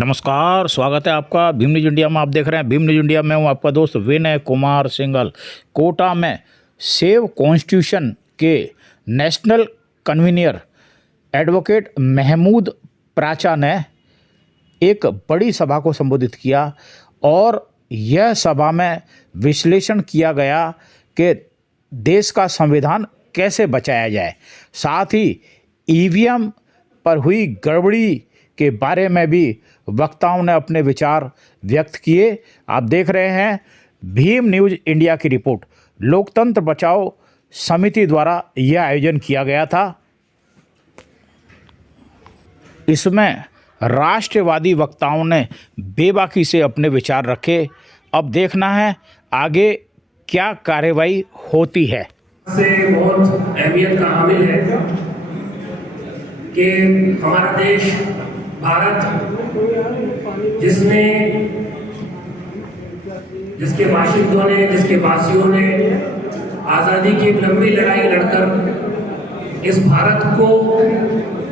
नमस्कार, स्वागत है आपका भीम न्यूज इंडिया में। आप देख रहे हैं भीम न्यूज इंडिया में। हूँ आपका दोस्त विनय कुमार सिंघल। कोटा में सेव कॉन्स्टिट्यूशन के नेशनल कन्वीनर एडवोकेट महमूद प्राचा ने एक बड़ी सभा को संबोधित किया और यह सभा में विश्लेषण किया गया कि देश का संविधान कैसे बचाया जाए। साथ ही ईवीएम पर हुई गड़बड़ी के बारे में भी वक्ताओं ने अपने विचार व्यक्त किए। आप देख रहे हैं भीम न्यूज इंडिया की रिपोर्ट। लोकतंत्र बचाओ समिति द्वारा यह आयोजन किया गया था। इसमें राष्ट्रवादी वक्ताओं ने बेबाकी से अपने विचार रखे। अब देखना है आगे क्या कार्रवाई होती है। से बहुत अहमियत का हामिल है कि हमारा देश भारत, जिसके बाशिंदों ने, जिसके वासियों ने आज़ादी की एक लंबी लड़ाई लड़कर इस भारत को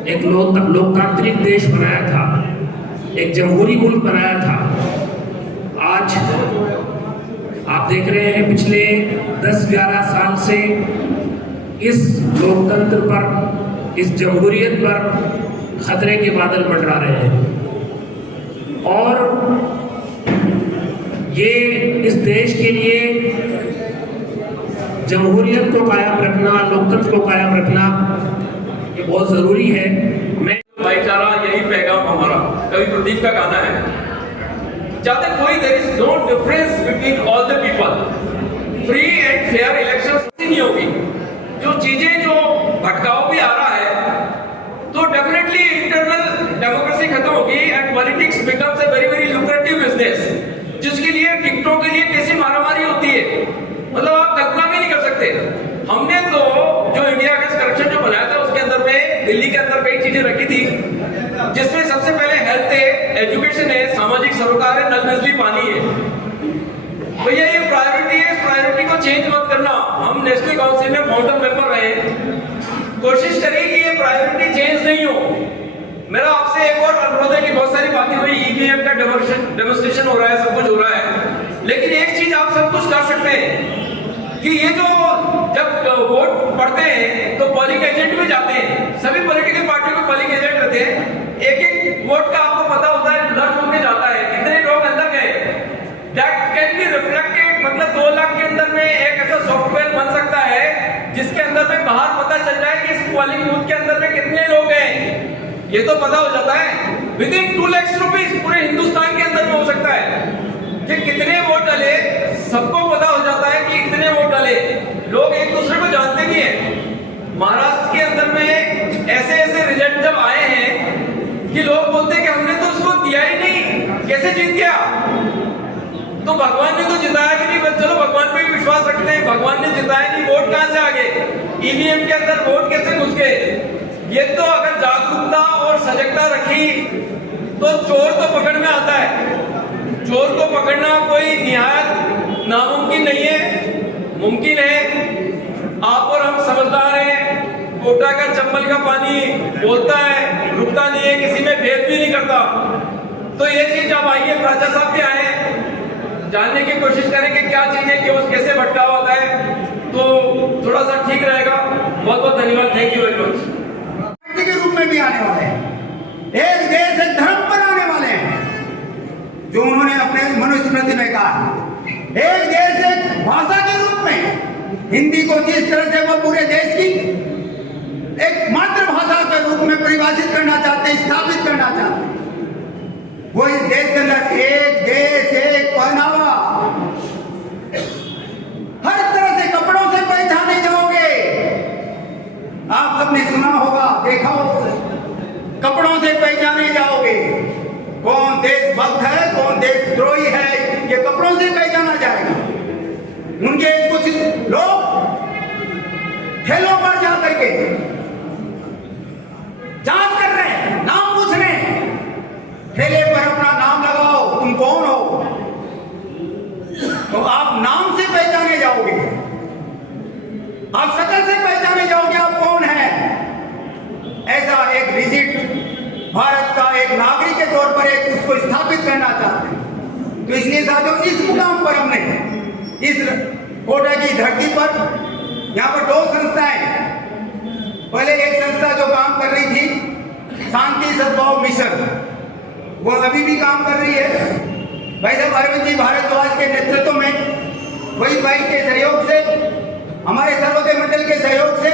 एक लोकतांत्रिक देश बनाया था, एक जमहूरी मुल्क बनाया था। आज आप देख रहे हैं पिछले 10-11 साल से इस लोकतंत्र पर, इस जमहूरियत पर खतरे के बादल मंडरा रहे हैं और ये इस देश के लिए जमहूरियत को कायम रखना, लोकतंत्र को कायम रखना ये बहुत जरूरी है। मैं भाईचारा, यही पैगाम हमारा। कवि प्रदीप का गाना है, चाहते कोई there is no difference between all the people, free and fair election नहीं होगी। जो चीजें जो भटकाव भी आ रहा है तो डेफिनेटली इंटरनल डेमोक्रेसी खत्म होगी and politics becomes a very very lucrative business, जिसके लिए टिकटों के लिए कैसी मारामारी होती है, मतलब आप कल्पना भी नहीं कर सकते। हमने तो जो इंडिया अगेंस्ट करप्शन जो बनाया था उसके अंदर में दिल्ली के अंदर कई चीजें रखी थी, जिसमें सबसे पहले हेल्थ है, एजुकेशन है, सामाजिक सरोकार है, नल बिजली पानी है। भैया ये प्रायोरिटी है, इस प्रायोरिटी को चेंज मत करना। हम नेशनल काउंसिल में फाउंडर मेंबर रहे, कोशिश करिए कि ये प्रायोरिटी चेंज नहीं हो। मेरा आपसे एक और अनुरोध है कि बहुत सारी बातें हुई, ईवीएम का डेमोन्स्ट्रेशन हो रहा है, सब कुछ हो रहा है, लेकिन एक चीज आप सब कुछ कर सकते हैं कि ये जो जब वोट पड़ते हैं तो पोलिंग एजेंट भी जाते हैं, सभी पॉलिटिकल पार्टियों के पोलिंग एजेंट रहते हैं। एक एक वोट का आपको पता होता है दर्ज होकर जाता है, कितने लोग अंदर गए। दैट कैन बी रिफ्लेक्टेड, मतलब 2 लाख के अंदर में एक ऐसा सॉफ्टवेयर बन सकता है जिसके अंदर में बाहर पता चल जाए कि इस पोलिंग बूथ के अंदर में कितने लोग हैं। ये तो पता हो जाता है विद इन 2 लाख रुपीस पूरे हिंदुस्तान के अंदर में हो सकता है कि कितने वोट डाले, सबको पता हो जाता है कि इतने वोट डाले। लोग एक दूसरे को जानते नहीं है। महाराष्ट्र के अंदर में ऐसे ऐसे रिजल्ट जब आए हैं कि लोग बोलते हैं कि हमने तो उसको दिया ही नहीं, कैसे जीत गया। तो भगवान ने तो जिताया कि नहीं, चलो भगवान पे भी विश्वास रखते हैं, भगवान ने जिताया नहीं, वोट कहां से आ गए, ईवीएम के अंदर वोट कैसे घुस गए। ये तो अगर जागरूकता और सजगता रखी तो चोर तो पकड़ में आता है। चोर को पकड़ना कोई निहायत नामुमकिन नहीं है, मुमकिन है। आप और हम समझदार हैं। कोटा का चंबल का पानी बोलता है, रुकता नहीं है, किसी में भेद भी नहीं करता। तो ये चीज अब आइए, प्राचा साहब भी आए, जानने की कोशिश करेंगे क्या चीज है, कि कैसे भटकाव होता है, तो थोड़ा सा ठीक रहेगा। बहुत बहुत धन्यवाद, थैंक यू वेरी मच। के रूप में भी आने वाले हैं, एक देश एक धर्म पर आने वाले हैं, जो उन्होंने अपने मनुस्मृति में कहा। एक देश एक भाषा के रूप में हिंदी को जिस तरह से वो पूरे देश की एक मातृभाषा के रूप में परिभाषित करना चाहते हैं, स्थापित करना चाहते हैं, वो इस देश के अंदर एक देश एक पहनावा, हर तरह से कपड़ों से पहचाने जाओगे। आप सबने सुना होगा, देखा होगा, कपड़ों से पहचाने जाओगे कौन देशभक्त है, कौन देशद्रोही है, ये कपड़ों से पहचाना जाएगा। उनके कुछ लोग ठेलों पर जाकर के जांच कर रहे हैं, नाम पूछ रहे हैं, ठेले पर अपना नाम लगाओ, तुम कौन हो, तो आप नाम से पहचाने जाओगे, आप शक्ल से पहचाने जाओगे आप कौन है। ऐसा एक रिजिट भारत का एक नागरिक के तौर पर एक उसको स्थापित करना चाहते हैं। तो इसलिए साथियों, इस मुकाम पर हमने इस कोटा की धरती पर यहाँ पर दो संस्थाएं, पहले एक संस्था जो काम कर रही थी शांति सद्भाव मिशन, वो अभी भी काम कर रही है। भाई साहब अरविंद जी भारद्वाज के नेतृत्व में, वही भाई के सहयोग से, हमारे सर्वोदय मंडल के सहयोग से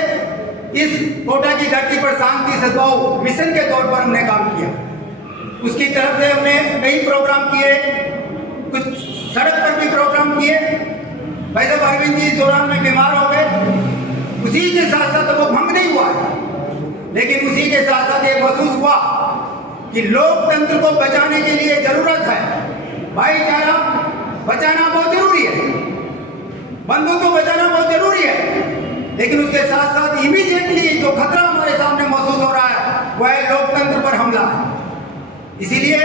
इस कोटा की धरती पर शांति सद्भाव मिशन के तौर पर हमने काम किया। उसकी तरफ से हमने कई प्रोग्राम किए, कुछ सड़क पर भी प्रोग्राम किए। भाई साहब अरविंद जी इस दौरान में बीमार हो गए, उसी के साथ साथ वो भंग नहीं हुआ, लेकिन उसी के साथ साथ ये महसूस हुआ कि लोकतंत्र को बचाने के लिए जरूरत है भाईचारा बचाना बहुत जरूरी है, बंधु को बचाना बहुत जरूरी है, लेकिन उसके साथ साथ इमीडिएटली जो खतरा हमारे सामने महसूस हो रहा है वह है लोकतंत्र पर हमला है। इसीलिए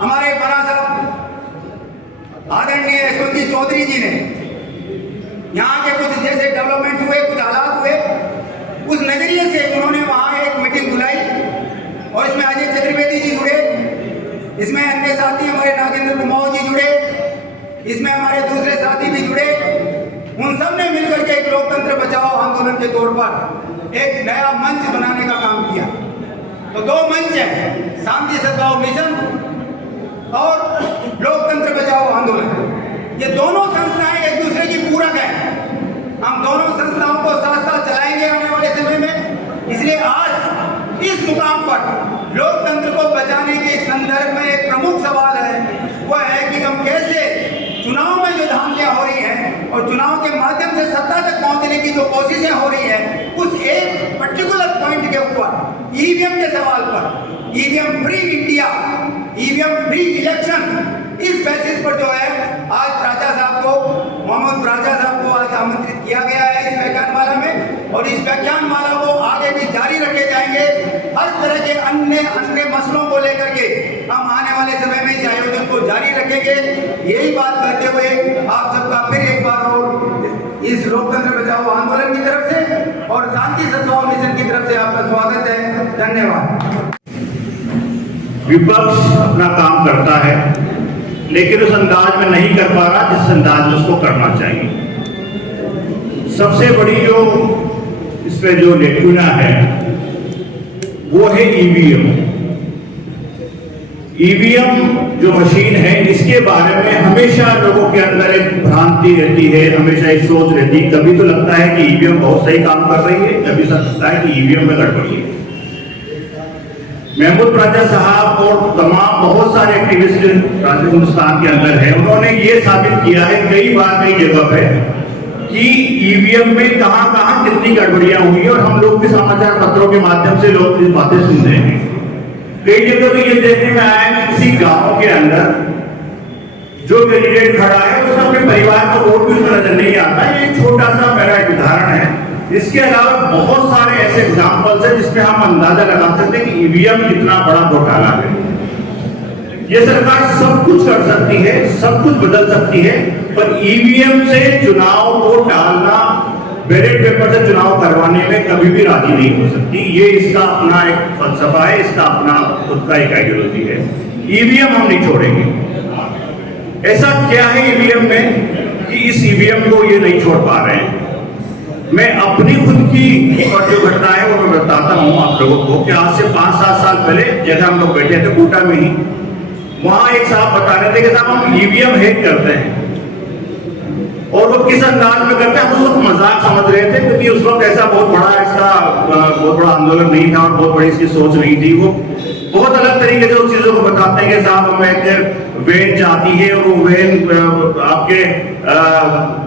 हमारे बड़ा साहब आदरणीय यशवंत जी चौधरी जी ने यहाँ के कुछ जैसे डेवलपमेंट हुए, कुछ हालात हुए, उस नजरिए से उन्होंने वहाँ एक मीटिंग बुलाई और इसमें अजय चतुर्वेदी जी जुड़े, इसमें अन्य साथी हमारे नागेंद्र कुमार जी जुड़े, इसमें हमारे दूसरे साथी भी जुड़े। उन सब ने मिलकर के एक लोकतंत्र बचाओ आंदोलन के तौर पर एक नया मंच बनाने का काम किया। तो दो मंच है, शांति सद्भाव मिशन और लोकतंत्र बचाओ आंदोलन। ये दोनों संस्थाएं एक दूसरे की पूरक है। हम दोनों संस्थाओं को साथ साथ चलाएंगे आने वाले समय में। इसलिए आज इस मुकाम पर लोकतंत्र को बचाने के संदर्भ में एक प्रमुख सवाल है, वह है कि हम कैसे चुनाव में जो धांधलियां हो रही हैं और चुनाव के माध्यम से सत्ता तक पहुंचने की जो कोशिशें हो रही है, उस एक पर्टिकुलर पॉइंट के ऊपर ईवीएम के सवाल पर, EVM free India, EVM free election, इस बेसिस पर जो है आज प्राचा साहब को, मोहम्मद प्राचा साहब को आज आमंत्रित किया गया है इस व्याख्यानमाला में, और इस व्याख्यानमाला को आगे भी जारी रखे जाएंगे। हर तरह के अन्य मसलों को लेकर के हम आने वाले समय में इस आयोजन को जारी रखेंगे। यही बात करते हुए आप सबका फिर एक बार और इस लोकतंत्र बचाओ आंदोलन की तरफ से और शांति सद्भाव मिशन की तरफ से आपका स्वागत है। धन्यवाद। विपक्ष अपना काम करता है, लेकिन उस अंदाज में नहीं कर पा रहा जिस अंदाज में उसको करना चाहिए। सबसे बड़ी जो इसमें जो लेकुना है वो है ईवीएम। ईवीएम जो मशीन है, इसके बारे में हमेशा लोगों के अंदर एक भ्रांति रहती है, हमेशा एक सोच रहती है। कभी तो लगता है कि ईवीएम बहुत सही काम कर रही है, कभी लगता है कि ईवीएम में गड़बड़ी है। महमूद प्राचा साहब और तमाम बहुत सारे एक्टिविस्ट हिंदुस्तान के अंदर हैं, उन्होंने ये साबित किया है कई बार कई जगह पे कि ईवीएम में कहां कहां कितनी गड़बड़ियां हुई, और हम लोग भी समाचार पत्रों के माध्यम से लोग इस बातें सुन रहे हैं। कई जगह तो ये देखने में आया कि किसी गांव के अंदर जो कैंडिडेट खड़ा है उसमें अपने परिवार का वोट भी उसको नजर नहीं आता। ये छोटा सा मेरा एक उदाहरण है। इसके अलावा बहुत सारे ऐसे एग्जाम्पल्स हैं जिसमें हम अंदाजा लगा सकते हैं कि ईवीएम कितना बड़ा घोटाला है। ये सरकार सब कुछ कर सकती है, सब कुछ बदल सकती है, पर ईवीएम से चुनाव को टालना, बैलेट पेपर से चुनाव करवाने में कभी भी राजी नहीं हो सकती। ये इसका अपना एक फलसफा है, इसका अपना खुद का एक आइडियोलॉजी है। ईवीएम हम नहीं छोड़ेंगे। ऐसा क्या है ईवीएम में कि इस ईवीएम को ये नहीं छोड़ पा रहे हैं। मैं अपनी खुद की और जो घटना है वो मैं बताता हूँ आप लोगों को कि आज से 5-7 साल पहले जगह हम लोग बैठे थे कोटा में ही, वहां एक साहब बता रहे थे कि साहब हम ईवीएम हैक करते हैं, और वो किस अंदाज में करते हैं। हम उस वक्त मजाक समझ रहे थे, क्योंकि उस वक्त ऐसा बहुत बड़ा आंदोलन नहीं था और बहुत बड़ी इसकी सोच नहीं थी। वो बहुत अलग तरीके से उस चीजों को बताते हैं कि साहब हमें एक वैन जाती है और वो वैन आपके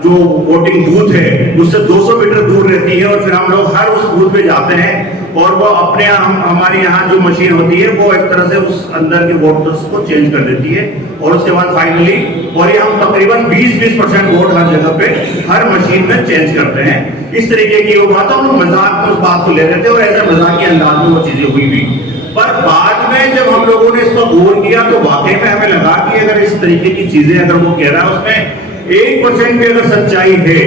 जो वोटिंग बूथ है उससे 200 मीटर दूर रहती है, और फिर हम लोग हर उस बूथ पे जाते हैं और वो अपने हमारे यहाँ जो मशीन होती है वो एक तरह से उस अंदर के वोटर्स को चेंज कर देती है, और उसके बाद फाइनली, और ये हम तकरीबन 20% वोट हर जगह पे हर मशीन में चेंज करते हैं। इस तरीके की वो बात, हम मजाक में उस बात को ले रहे थे और ऐसे मजाक के अंदाज में वो चीजें हुई भी। पर बाद में जब हम लोगों ने इसको गौर किया तो वाकई में हमें लगा कि अगर इस तरीके की चीजें अगर वो कह रहा है उसमें 1% की अगर सच्चाई है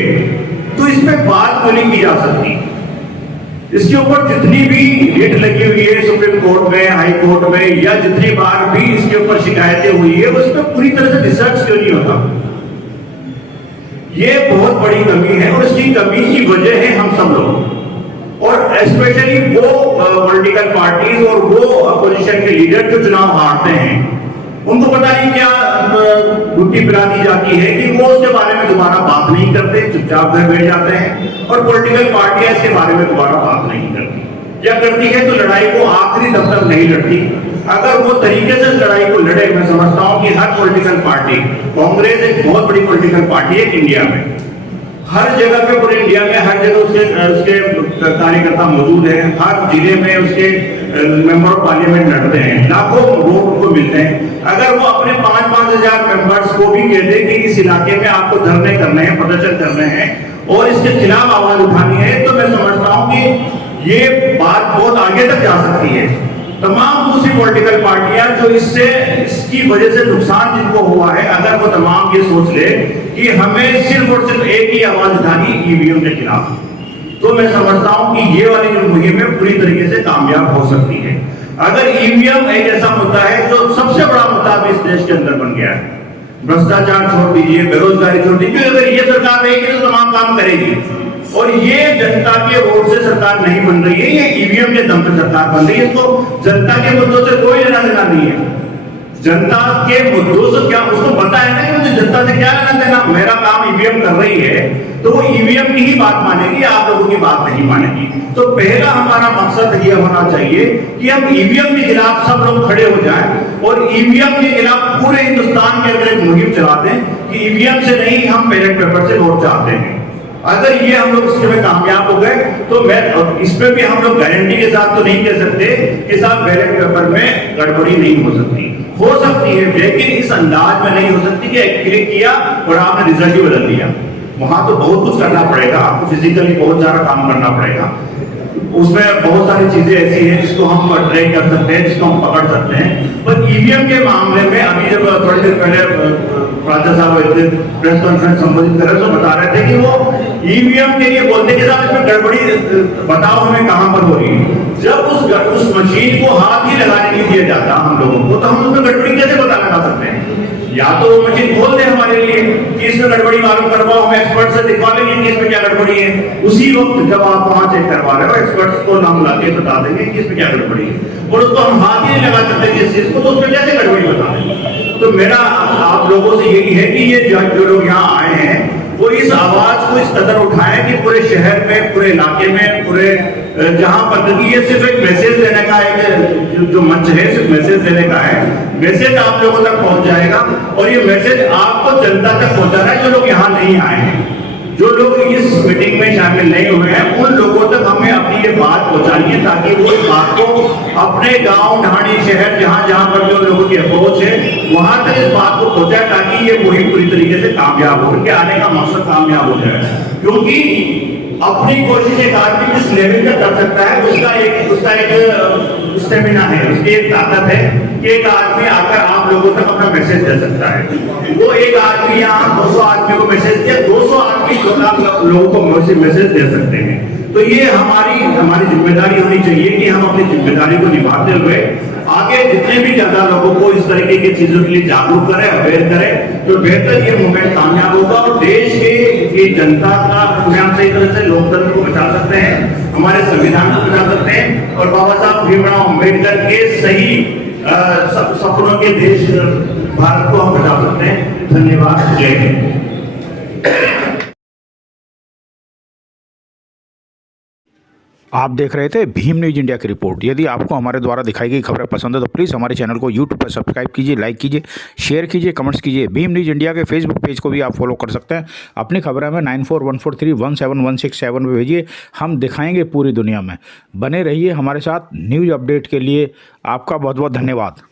तो इसमें बात क्यों नहीं की जा सकती। इसके ऊपर जितनी भी रिट लगी हुई है सुप्रीम कोर्ट में, हाई कोर्ट में, या जितनी बार भी इसके ऊपर शिकायतें हुई है, उस पर पूरी तरह से रिसर्च क्यों नहीं होता? ये बहुत बड़ी कमी है और इसकी कमी की वजह है हम सब लोग, और स्पेशली वो पॉलिटिकल पार्टीज और वो अपोजिशन के लीडर जो चुनाव हारते हैं, उनको पता नहीं क्या गुट्टी पिला दी जाती है कि वो उसके बारे में दोबारा बात नहीं करते, चुपचाप घर बैठ जाते हैं, और पॉलिटिकल पार्टियां इसके बारे में दोबारा बात नहीं करती, या करती है तो लड़ाई को आखिरी दम तक नहीं लड़ती। अगर वो तरीके से लड़ाई को लड़े, मैं समझता हूं कि हर पॉलिटिकल पार्टी, कांग्रेस एक बहुत बड़ी पॉलिटिकल पार्टी है इंडिया में, हर जगह पे पूरे इंडिया में हर जगह उसके कार्यकर्ता मौजूद हैं, हर जिले में उसके मेंबर ऑफ पार्लियामेंट लड़ते हैं, लाखों वोट उनको मिलते हैं। अगर वो अपने 5-5 हजार मेंबर्स को भी कह दे कि इस इलाके में आपको धरने करने हैं, प्रदर्शन करने हैं और इसके खिलाफ आवाज उठानी है, तो मैं समझता हूं कि ये बात बहुत आगे तक जा सकती है। तमाम दूसरी पॉलिटिकल पार्टियां जो इसकी वजह से नुकसान जिनको हुआ है, अगर वो तमाम ये सोच ले कि हमें सिर्फ और सिर्फ एक ही आवाज उठानी ईवीएम के खिलाफ, तो मैं समझता हूं कि ये वाली जो मुहिम है पूरी तरीके से कामयाब हो सकती है। अगर ईवीएम एक ऐसा मुद्दा है जो सबसे बड़ा मुद्दा भी इस देश के अंदर बन गया है, भ्रष्टाचार छोड़ दीजिए, बेरोजगारी छोड़ दीजिए, अगर ये सरकार रहेगी तो तमाम काम करेगी, और ये जनता के वोट से सरकार नहीं बन रही है, ये ईवीएम के दम पे सरकार बन रही है। इसको जनता के मुद्दों से कोई लेना देना नहीं है। जनता के मुद्दों से क्या, उसको पता है ना कि मुझे जनता से क्या लेना देना, मेरा काम ईवीएम कर रही है तो वो ईवीएम की ही बात मानेगी, आप लोगों की बात नहीं मानेगी। तो पहला हमारा मकसद ये होना चाहिए कि हम ईवीएम के खिलाफ सब लोग खड़े हो जाएं और ईवीएम के खिलाफ पूरे हिंदुस्तान के अंदर एक मुहिम चला दें कि ईवीएम से नहीं, हम बैलेट पेपर से वोट चाहते हैं। अगर ये हम लोग इसमें कामयाब हो गए तो मैं इसमें भी हम लोग गारंटी के साथ तो नहीं कह सकते कि साहब बैलेट पेपर में गड़बड़ी नहीं हो सकती है, लेकिन इस अंदाज में नहीं हो सकती कि क्लिक किया और आपने रिजल्ट ही बदल दिया। वहां तो बहुत कुछ करना पड़ेगा, आपको फिजिकली बहुत सारा काम करना पड़ेगा, उसमें बहुत सारी चीजें ऐसी हैं जिसको हम ट्रैक कर सकते हैं, जिसको हम पकड़ सकते हैं। पर ईवीएम के मामले में अभी जब थोड़ी देर पहले राजा साहब प्रेस कॉन्फ्रेंस संबोधित कर रहे तो बता रहे थे कि वो ईवीएम के लिए बोलते के साथ इसमें गड़बड़ी बताओ हमें कहां पर हो रही है। जब उस मशीन को हाथ ही लगाने नहीं दिया जाता हम लोगों को, तो हम उसमें गड़बड़ी कैसे पता लगा सकते हैं? या तो वो मशीन खोल दे हमारे लिए कि इसमें गड़बड़ी मालूम करवाओ, हम एक्सपर्ट से दिखवा लेंगे कि इसमें क्या गड़बड़ी है। उसी वक्त जब आप वहां चेक करवा रहे हो, एक्सपर्ट्स को नाम लाके बता देंगे कि इसमें क्या गड़बड़ी है, और उसको हम हाथ ही नहीं लगा सकते जिस चीज को, तो उसमें कैसे गड़बड़ी बता देंगे? तो मेरा आप लोगों से यही है कि ये जो लोग यहाँ आए हैं वो इस आवाज को इस कदर उठाएं कि पूरे शहर में, पूरे इलाके में, पूरे जहां पर ये सिर्फ एक मैसेज देने का एक जो मंच है, सिर्फ मैसेज देने का है। मैसेज आप लोगों तक पहुंच जाएगा और ये मैसेज आपको जनता तक पहुंचाना है। जो लोग यहाँ नहीं आए हैं, जो लोग इस मीटिंग में शामिल नहीं हुए हैं, उन लोगों तक हमें अपनी ये बात पहुंचानी है ताकि वो इस बात को अपने गांव, ढाणी, शहर, जहां जहां पर जो लोगों की अप्रोच है वहां तक इस बात को पहुंचाए ताकि ये मुहिम पूरी तरीके से कामयाब हो, उनके आने का मकसद कामयाब हो जाए। क्योंकि अपनी कोशिश एक आदमी किस लेवल तक कर सकता है, उसका एक स्टेमिना है, उसकी एक ताकत है कि एक आदमी आकर आप लोगों तक अपना मैसेज दे सकता है। वो एक आदमी यहाँ 200 आदमी को मैसेज दिया, 200 आदमी लोगों को मैसेज दे सकते हैं। तो ये हमारी जिम्मेदारी होनी चाहिए कि हम अपनी जिम्मेदारी को निभाते हुए आगे जितने भी ज्यादा लोगों को इस तरीके की चीजों के लिए जागरूक करें, अवेयर करें, तो बेहतर ये मूवमेंट कामयाब होगा और देश के जनता का हम सही तरह से लोकतंत्र को बचा सकते हैं, हमारे संविधान को बचा सकते हैं और बाबा साहब भीमराव अम्बेडकर के सही सपनों के देश भारत को हम बचा सकते हैं। धन्यवाद। जय हिंद। आप देख रहे थे भीम न्यूज इंडिया की रिपोर्ट। यदि आपको हमारे द्वारा दिखाई गई खबरें पसंद है तो प्लीज़ हमारे चैनल को यूट्यूब पर सब्सक्राइब कीजिए, लाइक कीजिए, शेयर कीजिए, कमेंट्स कीजिए। भीम न्यूज इंडिया के फेसबुक पेज को भी आप फॉलो कर सकते हैं। अपनी खबरें हमें 9414317167 में भेजिए, हम दिखाएंगे पूरी दुनिया में। बने रहिए हमारे साथ। न्यूज़ अपडेट के लिए आपका बहुत बहुत धन्यवाद।